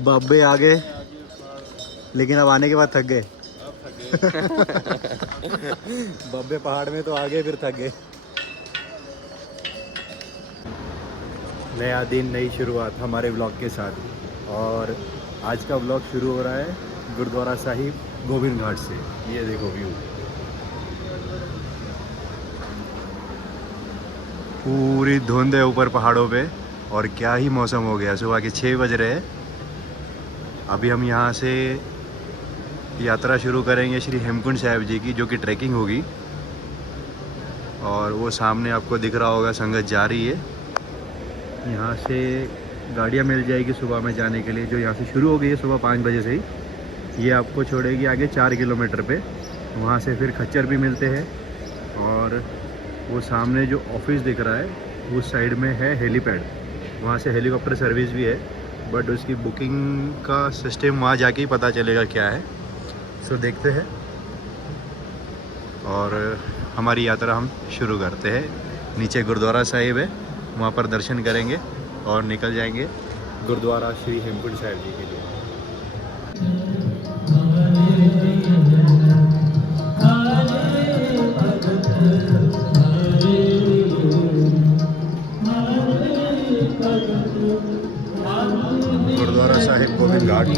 बाबे आ गए, लेकिन अब आने के बाद थक गए। बाबे पहाड़ में तो आ गए, फिर थक गए। नया दिन, नई शुरुआत हमारे व्लॉग के साथ। और आज का व्लॉग शुरू हो रहा है गुरुद्वारा साहिब गोविंद घाट से। ये देखो व्यू, पूरी धुंध है ऊपर पहाड़ों पे। और क्या ही मौसम हो गया, सुबह के 6 बज रहे हैं। अभी हम यहाँ से यात्रा शुरू करेंगे श्री हेमकुंड साहिब जी की, जो कि ट्रैकिंग होगी। और वो सामने आपको दिख रहा होगा, संगत जा रही है। यहाँ से गाड़ियाँ मिल जाएगी सुबह में जाने के लिए, जो यहाँ से शुरू हो गई है सुबह 5 बजे से ही। ये आपको छोड़ेगी आगे 4 किलोमीटर पे। वहाँ से फिर खच्चर भी मिलते हैं। और वो सामने जो ऑफिस दिख रहा है उस साइड में है हेलीपैड, वहाँ से हेलीकॉप्टर सर्विस भी है। बट उसकी बुकिंग का सिस्टम वहाँ जाके ही पता चलेगा क्या है। सो देखते हैं। और हमारी यात्रा हम शुरू करते हैं। नीचे गुरुद्वारा साहिब है, वहाँ पर दर्शन करेंगे और निकल जाएंगे गुरुद्वारा श्री हेमकुंड साहिब जी के लिए। गुरुद्वारा साहिब गोविंद घाट।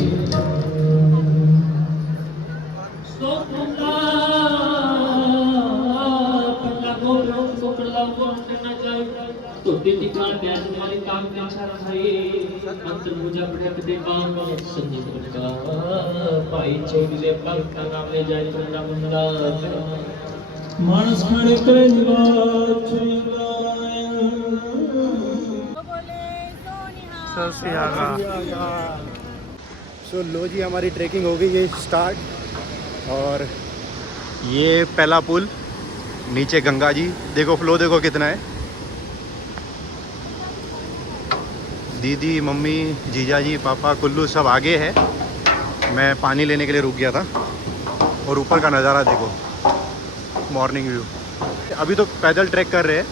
मानस खड़े करे सो लो जी, हमारी ट्रैकिंग हो गई है स्टार्ट। और ये पहला पुल, नीचे गंगा जी, देखो फ्लो देखो कितना है। दीदी, मम्मी, जीजा जी, पापा, कुल्लू सब आगे है। मैं पानी लेने के लिए रुक गया था। और ऊपर का नज़ारा देखो, मॉर्निंग व्यू। अभी तो पैदल ट्रैक कर रहे हैं,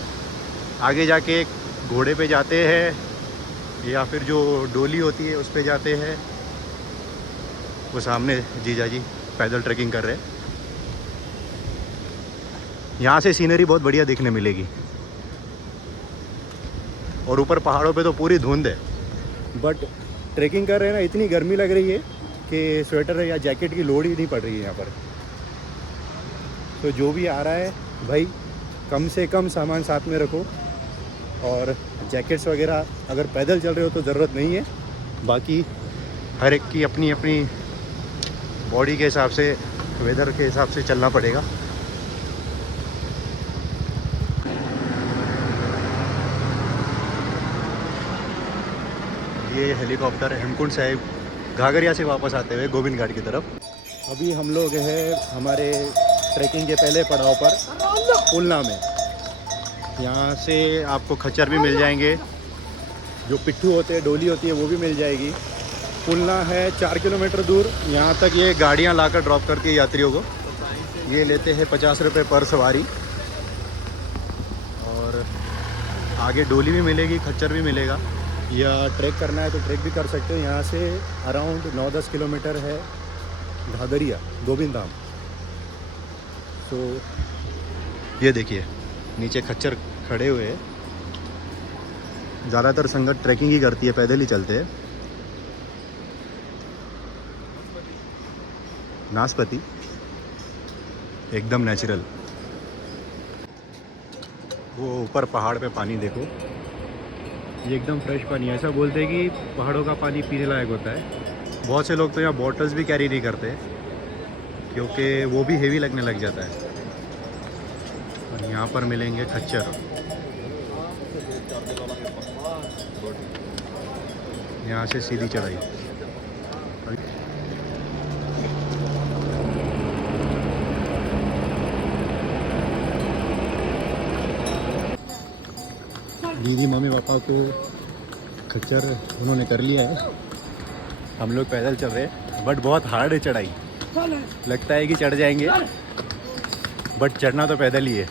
आगे जाके घोड़े पे जाते हैं या फिर जो डोली होती है उस पे जाते हैं। वो सामने जीजा जी पैदल ट्रैकिंग कर रहे हैं। यहाँ से सीनरी बहुत बढ़िया देखने मिलेगी। और ऊपर पहाड़ों पे तो पूरी धुंध है। बट ट्रैकिंग कर रहे हैं ना, इतनी गर्मी लग रही है कि स्वेटर या जैकेट की लोड़ ही नहीं पड़ रही है यहाँ पर। तो जो भी आ रहा है भाई, कम से कम सामान साथ में रखो। और जैकेट्स वगैरह अगर पैदल चल रहे हो तो ज़रूरत नहीं है। बाकी हर एक की अपनी अपनी बॉडी के हिसाब से, वेदर के हिसाब से चलना पड़ेगा। ये हेलीकॉप्टर हेमकुंड साहिब घाघरिया से वापस आते हुए गोविंद घाट की तरफ। अभी हम लोग हैं हमारे ट्रैकिंग के पहले पड़ाव पर, पुलना में। यहाँ से आपको खच्चर भी मिल जाएंगे, जो पिट्ठू होते हैं, डोली होती है, वो भी मिल जाएगी। पुलना है 4 किलोमीटर दूर। यहाँ तक ये गाड़ियाँ लाकर ड्रॉप करती है यात्रियों को। ये लेते हैं 50 रुपये पर सवारी। और आगे डोली भी मिलेगी, खच्चर भी मिलेगा। या ट्रैक करना है तो ट्रैक भी कर सकते हो। यहाँ से अराउंड 9-10 किलोमीटर है घाघरिया गोविंद धाम। तो ये देखिए नीचे खच्चर खड़े हुए हैं। ज़्यादातर संगत ट्रैकिंग ही करती है, पैदल ही चलते हैं। नाशपाती एकदम नेचुरल। वो ऊपर पहाड़ पे पानी देखो, ये एकदम फ्रेश पानी है। ऐसा बोलते हैं कि पहाड़ों का पानी पीने लायक होता है। बहुत से लोग तो यहाँ बॉटल्स भी कैरी नहीं करते, क्योंकि वो भी हेवी लगने लग जाता है। और यहाँ पर मिलेंगे खच्चर। यहाँ से सीधी चढ़ाई। दीदी, मम्मी, पापा को खच्चर उन्होंने कर लिया है। हम लोग पैदल चल रहे हैं, बट बहुत हार्ड है चढ़ाई। लगता है कि चढ़ जाएंगे, बट चढ़ना तो पैदल ही है।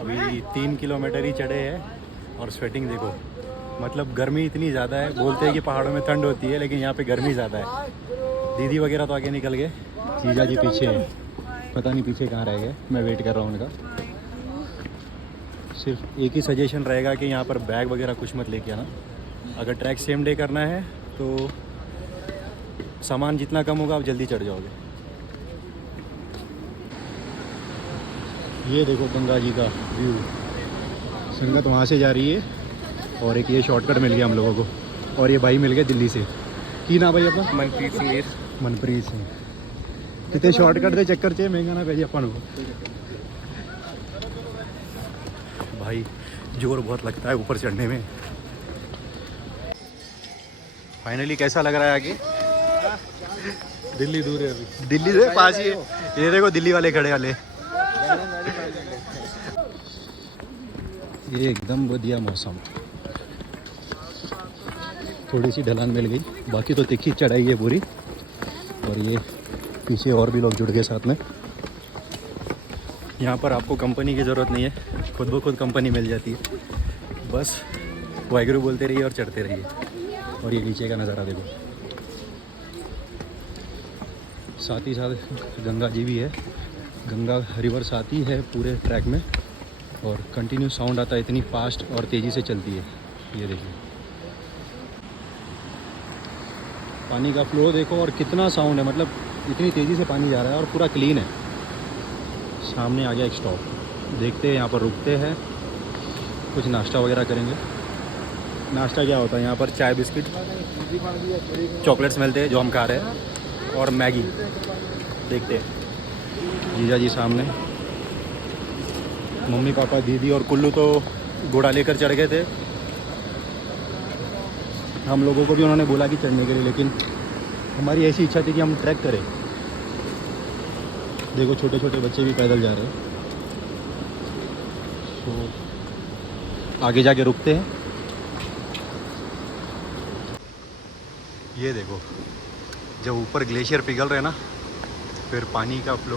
अभी 3 किलोमीटर ही चढ़े हैं और स्वेटिंग देखो, मतलब गर्मी इतनी ज़्यादा है। बोलते हैं कि पहाड़ों में ठंड होती है, लेकिन यहाँ पे गर्मी ज़्यादा है। दीदी वगैरह तो आगे निकल गए, जीजा जी पीछे हैं, पता नहीं पीछे कहाँ रह गए। मैं वेट कर रहा हूँ उनका। सिर्फ एक ही सजेशन रहेगा कि यहाँ पर बैग वगैरह कुछ मत लेके आना। अगर ट्रैक सेम डे करना है तो सामान जितना कम होगा आप जल्दी चढ़ जाओगे। ये देखो गंगा जी का व्यू, संगत वहाँ से जा रही है और एक ये शॉर्टकट मिल गया हम लोगों को। और ये भाई मिल गए दिल्ली से। की ना भाई अपना? मनप्रीत सिंह। मनप्रीत सिंह। कितने शॉर्टकट के चक्कर चे महंगा ना भेजे अपन को। भाई जोर बहुत लगता है ऊपर चढ़ने में। फाइनली कैसा लग रहा है आगे? दिल्ली दूर है अभी, दिल्ली से पास ही है। ये देखो दिल्ली वाले खड़े वाले, ये एकदम बढ़िया मौसम। थोड़ी सी ढलान मिल गई, बाकी तो तिखी चढ़ाई है पूरी। और ये पीछे और भी लोग जुड़ गए साथ में। यहाँ पर आपको कंपनी की ज़रूरत नहीं है, खुद ब खुद कंपनी मिल जाती है। बस वाहिगुरु बोलते रहिए और चढ़ते रहिए। और ये नीचे का नज़ारा देखो, साथ ही साथ गंगा जी भी है। गंगा रिवर साथ ही है पूरे ट्रैक में और कंटिन्यू साउंड आता है, इतनी फास्ट और तेज़ी से चलती है। ये देखिए पानी का फ्लो देखो और कितना साउंड है, मतलब इतनी तेज़ी से पानी जा रहा है और पूरा क्लीन है। सामने आ गया एक स्टॉप, देखते हैं यहाँ पर रुकते हैं, कुछ नाश्ता वगैरह करेंगे। नाश्ता क्या होता है यहाँ पर? चाय बिस्किट चॉकलेट्स मिलते हैं जो हम खा रहे हैं, और मैगी। देखते हैं। जीजा जी सामने, मम्मी पापा दीदी और कुल्लू तो घोड़ा लेकर चढ़ गए थे। हम लोगों को भी उन्होंने बोला कि चढ़ने के लिए, लेकिन हमारी ऐसी इच्छा थी कि हम ट्रैक करें। देखो छोटे छोटे बच्चे भी पैदल जा रहे हैं। तो आगे जाके रुकते हैं। ये देखो जब ऊपर ग्लेशियर पिघल रहे हैं ना, फिर पानी का फ्लो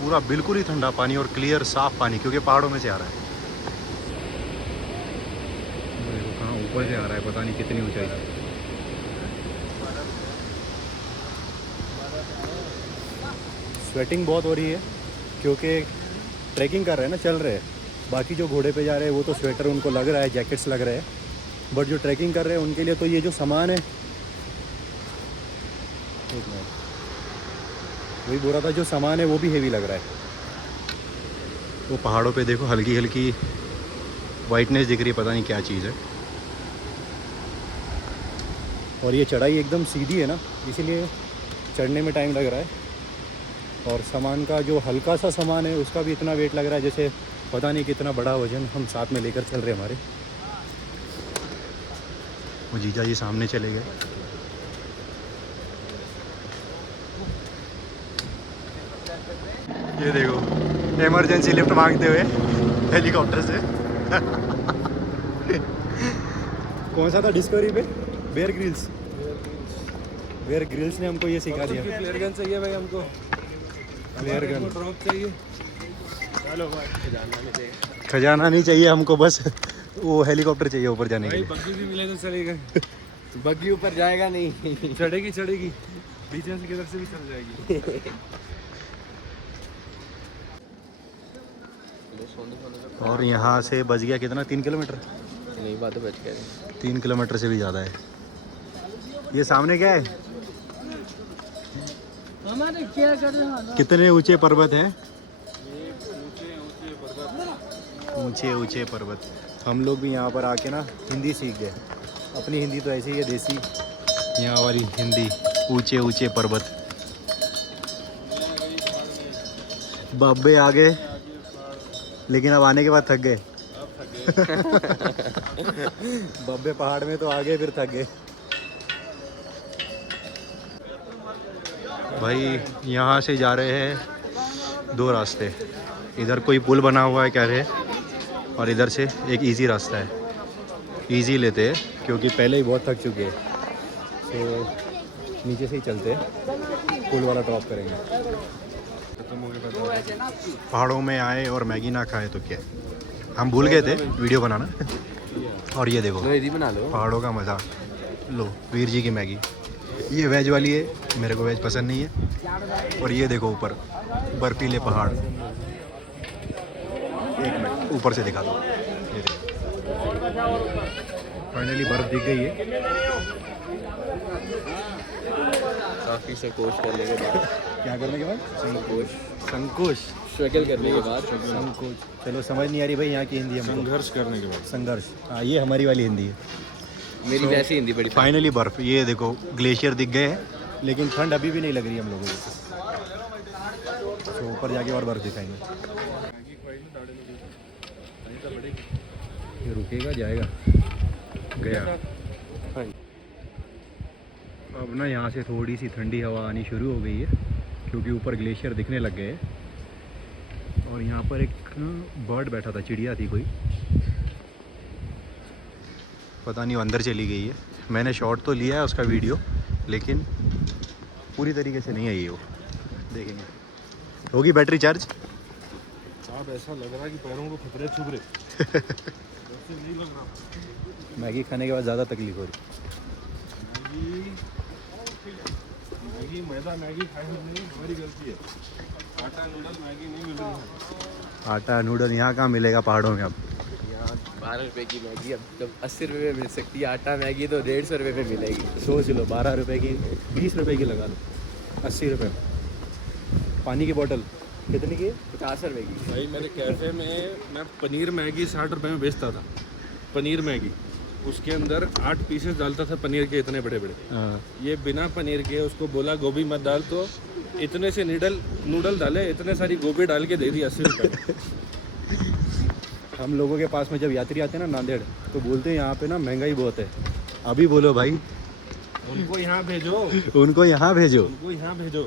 पूरा बिल्कुल ही ठंडा पानी और क्लियर साफ पानी, क्योंकि पहाड़ों में से आ रहा है। देखो कहाँ ऊपर से आ रहा है, पता नहीं कितनी ऊंचाई से। स्वेटिंग बहुत हो रही है क्योंकि ट्रैकिंग कर रहे हैं ना, चल रहे हैं। बाकी जो घोड़े पे जा रहे हैं वो तो स्वेटर उनको लग रहा है, जैकेट्स लग रहे हैं। बट जो ट्रैकिंग कर रहे हैं उनके लिए तो ये जो सामान है, एक मिनट, वही बोल रहा था, जो सामान है वो भी हेवी लग रहा है। वो पहाड़ों पे देखो हल्की हल्की वाइटनेस दिख रही है, पता नहीं क्या चीज़ है। और ये चढ़ाई एकदम सीधी है ना, इसीलिए चढ़ने में टाइम लग रहा है। और सामान का जो हल्का सा सामान है उसका भी इतना वेट लग रहा है जैसे पता नहीं कितना बड़ा वजन हम साथ में लेकर चल रहे हैं हमारे। वो जीजा जी सामने चले गए। ये देखो इमरजेंसी लिफ्ट मांगते हुए हेलीकॉप्टर से। कौन सा था डिस्कवरी पे? Bear Grylls. बेयर ग्रिल्स ने हमको ये सिखा दिया। फ्लेयर गन चाहिए भाई हमको, फ्लेयर गन ड्रॉप चाहिए। चलो भाई, खजाना नहीं चाहिए हमको, बस वो हेलीकॉप्टर चाहिए ऊपर जाने के लिए। बग्गी भी मिले तो चलेगा। बग्गी ऊपर जाएगा नहीं। चढ़ेगी चढ़ेगी, बीच में से किधर से भी चल जाएगी। और यहाँ से बच गया कितना? 3 किलोमीटर? नहीं, बात बच गया। 3 किलोमीटर से भी ज़्यादा है। ये सामने क्या है? हमारे क्या कर रहे हैं? कितने ऊंचे पर्वत हैं? ऊंचे ऊंचे पर्वत। हम लोग भी यहाँ पर आके ना हिंदी सीख गए। अपनी हिंदी तो ऐसी ही है देसी, यहाँ वाली हिंदी। ऊंचे ऊंचे पर्वत। बाबे आ गए, लेकिन अब आने के बाद थक गए। बाबे पहाड़ में तो आ गए, फिर थक गए। भाई यहाँ से जा रहे हैं 2 रास्ते। इधर कोई पुल बना हुआ है कह रहे हैं, और इधर से एक इजी रास्ता है। इजी लेते हैं क्योंकि पहले ही बहुत थक चुके हैं, तो नीचे से ही चलते हैं, पुल वाला ड्रॉप करेंगे। पहाड़ों में आए और मैगी ना खाए तो क्या, हम भूल गए थे वीडियो बनाना। और ये देखो लो यदि बना लो। पहाड़ों का मज़ा लो। वीर जी की मैगी, ये वेज वाली है, मेरे को वेज पसंद नहीं है। और ये देखो ऊपर बर्फीले पहाड़, एक मिनट ऊपर से दिखा दो। ये देखो फाइनली बर्फ़ दिख गई है। काफ़ी संकोच करने के बाद क्या करने के बाद? संकोच स्ट्रगल करने के बाद संकोच। चलो समझ नहीं आ रही भाई यहाँ की हिंदी हमको। संघर्ष करने के बाद संघर्ष, हाँ ये हमारी वाली हिंदी है। मेरी वैसी हिंदी बड़ी फाइनली बर्फ़, ये देखो ग्लेशियर दिख गए हैं, लेकिन ठंड अभी भी नहीं लग रही हम लोगों को। तो ऊपर जाके और बर्फ़ दिखाएंगे। ये रुकेगा जाएगा गया। अब ना यहाँ से थोड़ी सी ठंडी हवा आनी शुरू हो गई है, क्योंकि ऊपर ग्लेशियर दिखने लग गए हैं। और यहाँ पर एक बर्ड बैठा था, चिड़िया थी कोई, पता नहीं वो अंदर चली गई है। मैंने शॉट तो लिया है उसका वीडियो, लेकिन पूरी तरीके से नहीं आई है वो। देखेंगे होगी बैटरी चार्ज। साहब ऐसा लग रहा है कि पैरों को खतरे चुभ रहे। वैसे नहीं लग रहा। मैगी खाने के बाद ज़्यादा तकलीफ हो रही। मैगी मैदा मैगी खाने नहीं हमारी गलती है। आटा नूडल मैगी नहीं मिल रही है। आटा नूडल यहाँ कहाँ मिलेगा पहाड़ों में अब। यहाँ 12 रुपए की मैगी अब जब 80 रुपये में मिल सकती है, आटा मैगी तो 150 रुपये में मिलेगी। सोच लो 12 रुपए की, 20 रुपए की लगा लो, 80 रुपए। पानी की बोतल कितनी की? 50 रुपये की। भाई मेरे कैफ़े में मैं पनीर मैगी 60 रुपए में बेचता था। पनीर मैगी उसके अंदर 8 पीसेस डालता था पनीर के, इतने बड़े बड़े। ये बिना पनीर के, उसको बोला गोभी मत डाल, तो इतने से नूडल डाले, इतने सारी गोभी डाल के दे दी 80 रुपये। हम लोगों के पास में जब यात्री आते हैं ना नांदेड़, तो बोलते हैं यहाँ पे ना महंगाई बहुत है। अभी बोलो भाई, उनको यहाँ भेजो, उनको यहाँ भेजो। उनको यहाँ भेजो।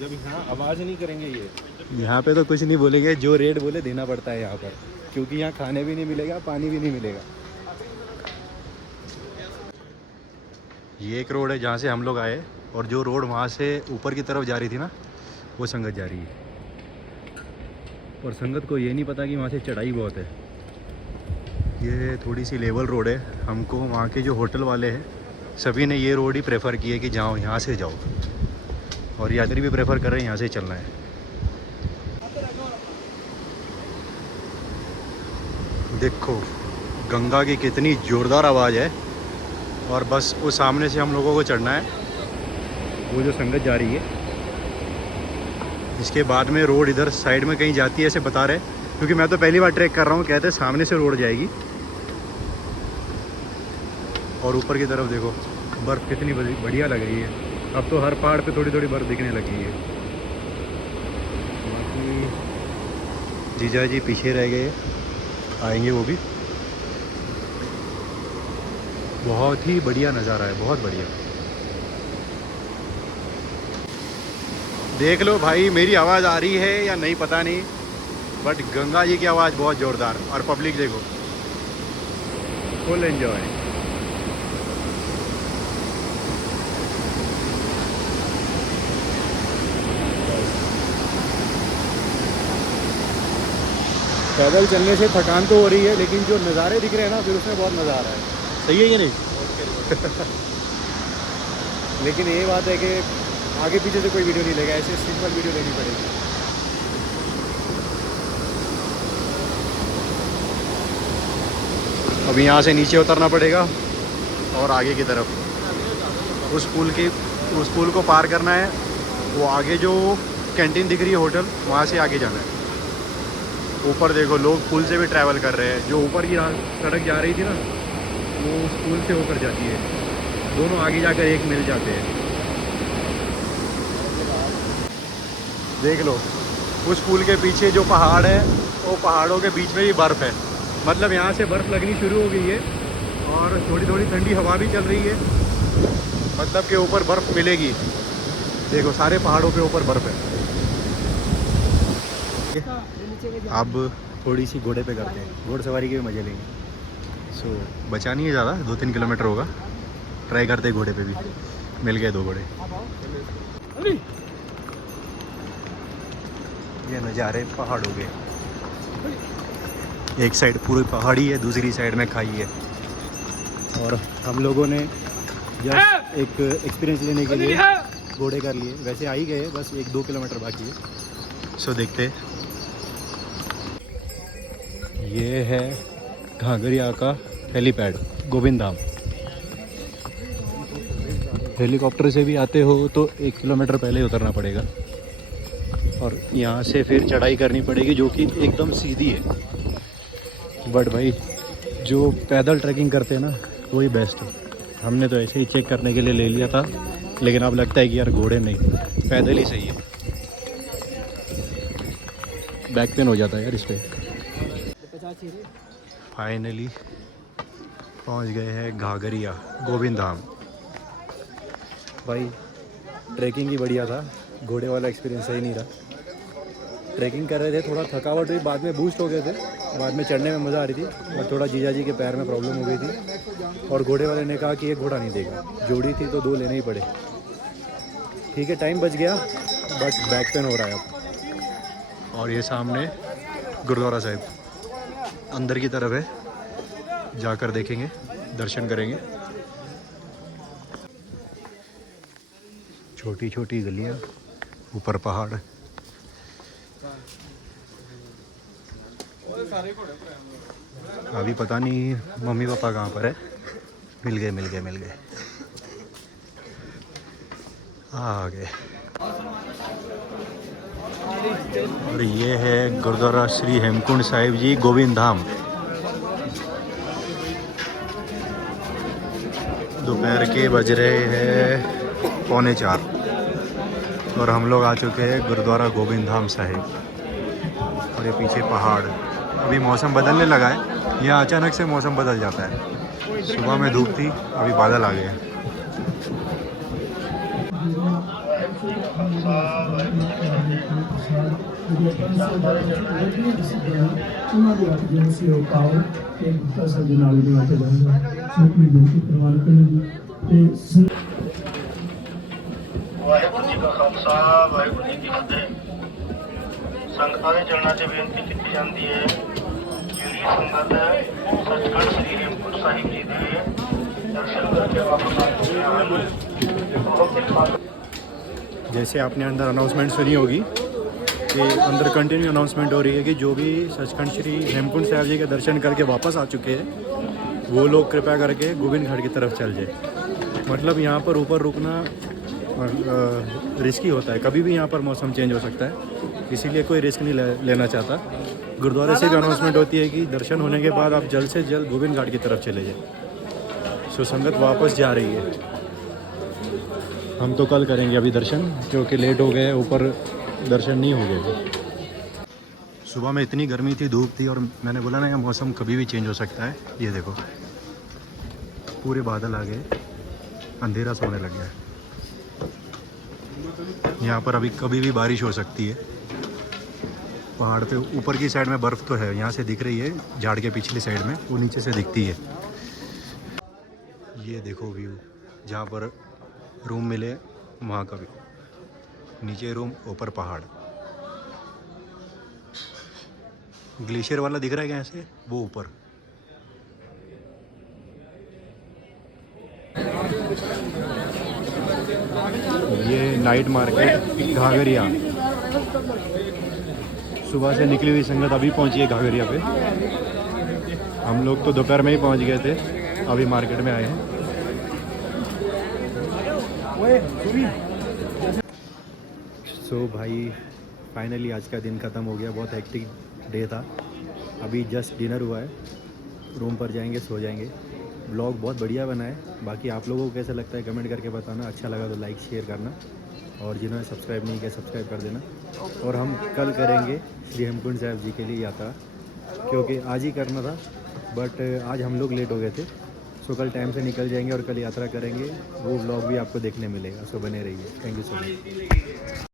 जब यहाँ आवाज़ नहीं करेंगे ये। यहाँ पे तो कुछ नहीं बोलेंगे, जो रेट बोले देना पड़ता है यहाँ पर, क्योंकि यहाँ खाने भी नहीं मिलेगा, पानी भी नहीं मिलेगा। ये एक रोड है जहाँ से हम लोग आए, और जो रोड वहाँ से ऊपर की तरफ जा रही थी ना, वो संगत जा रही है। और संगत को ये नहीं पता कि वहाँ से चढ़ाई बहुत है। ये थोड़ी सी लेवल रोड है। हमको वहाँ के जो होटल वाले हैं सभी ने ये रोड ही प्रेफर किए कि जाओ यहाँ से जाओ, और यात्री भी प्रेफर कर रहे हैं यहाँ से चलना है। देखो गंगा की कितनी ज़ोरदार आवाज़ है, और बस वो सामने से हम लोगों को चढ़ना है, वो जो संगत जा रही है। इसके बाद में रोड इधर साइड में कहीं जाती है ऐसे बता रहे, क्योंकि मैं तो पहली बार ट्रैक कर रहा हूँ। कहते हैं सामने से रोड जाएगी। और ऊपर की तरफ देखो बर्फ़ कितनी बढ़िया लग रही है। अब तो हर पहाड़ पे थोड़ी थोड़ी बर्फ़ दिखने लगी है। बाकी जीजा जी पीछे रह गए, आएंगे वो भी। बहुत ही बढ़िया नज़ारा है, बहुत बढ़िया। देख लो भाई, मेरी आवाज़ आ रही है या नहीं पता नहीं, बट गंगा जी की आवाज़ बहुत ज़ोरदार। और पब्लिक देखो, फुल एंजॉय। पैदल चलने से थकान तो हो रही है, लेकिन जो नज़ारे दिख रहे हैं ना, फिर उसमें बहुत मज़ा आ रहा है। सही है कि नहीं? लेकिन ये बात है कि आगे पीछे से कोई वीडियो नहीं लेगा, ऐसे सिंपल वीडियो लेनी पड़ेगी। अभी यहाँ से नीचे उतरना पड़ेगा और आगे की तरफ उस पुल को पार करना है। वो आगे जो कैंटीन दिख रही है होटल, वहाँ से आगे जाना है। ऊपर देखो लोग पुल से भी ट्रैवल कर रहे हैं। जो ऊपर की सड़क जा रही थी ना, वो उस पुल से होकर जाती है। दोनों आगे जाकर एक मिल जाते हैं। देख लो उस पुल के पीछे जो पहाड़ है, वो पहाड़ों के बीच में भी बर्फ़ है। मतलब यहाँ से बर्फ़ लगनी शुरू हो गई है, और थोड़ी थोड़ी ठंडी हवा भी चल रही है। मतलब कि ऊपर बर्फ़ मिलेगी। देखो सारे पहाड़ों पे ऊपर बर्फ़ है। अब थोड़ी सी घोड़े पे करते हैं, घोड़सवारी के भी मज़े लेंगे। सो बचा नहीं है ज़्यादा, 2-3 किलोमीटर होगा। ट्राई करते हैं घोड़े पे भी। मिल गए 2 घोड़े। ये नज़ारे पहाड़ों के। एक साइड पूरी पहाड़ी है, दूसरी साइड में खाई है। और हम लोगों ने जस्ट एक एक्सपीरियंस लेने के लिए घोड़े कर लिए। वैसे आ ही गए, बस 1-2 किलोमीटर बाकी है। सो देखते। ये है घाघरिया का हेलीपैड, गोविंद धाम। हेलीकॉप्टर से भी आते हो तो 1 किलोमीटर पहले ही उतरना पड़ेगा और यहाँ से फिर चढ़ाई करनी पड़ेगी जो कि एकदम सीधी है। बट भाई जो पैदल ट्रैकिंग करते हैं ना वही बेस्ट है। हमने तो ऐसे ही चेक करने के लिए ले लिया था, लेकिन अब लगता है कि यार घोड़े नहीं, पैदल ही सही है। बैक पेन हो जाता है यार इस पर। फाइनली पहुंच गए हैं घाघरिया गोविंद धाम। भाई ट्रैकिंग ही बढ़िया था, घोड़े वाला एक्सपीरियंस सही नहीं रहा। ट्रैकिंग कर रहे थे, थोड़ा थकावट हुई, बाद में बूस्ट हो गए थे, बाद में चढ़ने में मज़ा आ रही थी। और थोड़ा जीजा जी के पैर में प्रॉब्लम हो गई थी और घोड़े वाले ने कहा कि ये घोड़ा नहीं देगा। जोड़ी थी तो 2 लेने ही पड़े। ठीक है, टाइम बच गया, बट बैक पेन हो रहा है अब। और ये सामने गुरुद्वारा साहिब अंदर की तरफ है, जाकर देखेंगे, दर्शन करेंगे। छोटी छोटी गलियां, ऊपर पहाड़। अभी पता नहीं मम्मी पापा कहाँ पर है। मिल गए आ गए। और ये है गुरुद्वारा श्री हेमकुंड साहिब जी गोविंद धाम। दोपहर के बज रहे हैं 3:45 और हम लोग आ चुके हैं गुरुद्वारा गोविंद धाम साहिब। और ये पीछे पहाड़। अभी मौसम बदलने लगा है, यहाँ अचानक से मौसम बदल जाता है। सुबह में धूप थी, अभी बादल आ गए हैं। ਵਾਹਿਗੁਰੂ ਜੀ ਕਾ ਖਾਲਸਾ ਵਾਹਿਗੁਰੂ ਜੀ ਕੀ ਫਤਿਹ। ਸੰਗਤਾਂ ਦੇ ਚਰਨਾਂ 'ਚ ਬੇਨਤੀ ਕੀਤੀ ਜਾਂਦੀ ਹੈ, ਜਿਹੜੀ ਸੰਗਤ ਸੱਚਖੰਡ ਸ੍ਰੀ ਹੇਮਕੁੰਟ ਸਾਹਿਬ ਜੀ ਦੇ ਦਰਸ਼ਨ ਕਰਕੇ ਵਾਪਸ ਆ ਚੁੱਕੇ ਹਨ। जैसे आपने अंदर अनाउंसमेंट सुनी होगी कि अंदर कंटिन्यू अनाउंसमेंट हो रही है कि जो भी सचखंड श्री हेमकुंड साहिब जी के दर्शन करके वापस आ चुके हैं वो लोग कृपया करके गोविंद घाट की तरफ चल जाए। मतलब यहाँ पर ऊपर रुकना रिस्की होता है, कभी भी यहाँ पर मौसम चेंज हो सकता है, इसीलिए कोई रिस्क नहीं लेना चाहता। गुरुद्वारे से भी अनाउंसमेंट होती है कि दर्शन होने के बाद आप जल्द से जल्द गोविंद घाट की तरफ चले जाए। सो संगत वापस जा रही है। हम तो कल करेंगे अभी दर्शन, क्योंकि लेट हो गए, ऊपर दर्शन नहीं हो गए। सुबह में इतनी गर्मी थी, धूप थी, और मैंने बोला ना, यह मौसम कभी भी चेंज हो सकता है। ये देखो पूरे बादल आ गए, अंधेरा सा होने लग गया है। यहाँ पर अभी कभी भी बारिश हो सकती है। पहाड़ पे ऊपर की साइड में बर्फ़ तो है, यहाँ से दिख रही है, झाड़ के पिछली साइड में, वो नीचे से दिखती है। ये देखो व्यू, जहाँ पर रूम मिले वहाँ का व्यू। नीचे रूम, ऊपर पहाड़। ग्लेशियर वाला दिख रहा है क्या ऐसे, वो ऊपर। ये नाइट मार्केट घाघरिया। सुबह से निकली हुई संगत अभी पहुंची है घाघरिया पे। हम लोग तो दोपहर में ही पहुंच गए थे, अभी मार्केट में आए हैं। सो भाई फाइनली आज का दिन ख़त्म हो गया। बहुत हेक्टिक डे था। अभी जस्ट डिनर हुआ है, रूम पर जाएंगे, सो जाएंगे। ब्लॉग बहुत बढ़िया बना है। बाकी आप लोगों को कैसा लगता है कमेंट करके बताना। अच्छा लगा तो लाइक शेयर करना, और जिन्होंने सब्सक्राइब नहीं किया सब्सक्राइब कर देना। और हम कल करेंगे श्री हेमकुंड साहिब जी के लिए यात्रा, क्योंकि आज ही करना था, बट आज हम लोग लेट हो गए थे। सो कल टाइम से निकल जाएंगे और कल यात्रा करेंगे। वो व्लॉग भी आपको देखने मिलेगा। सो बने रहिए। Thank you so much.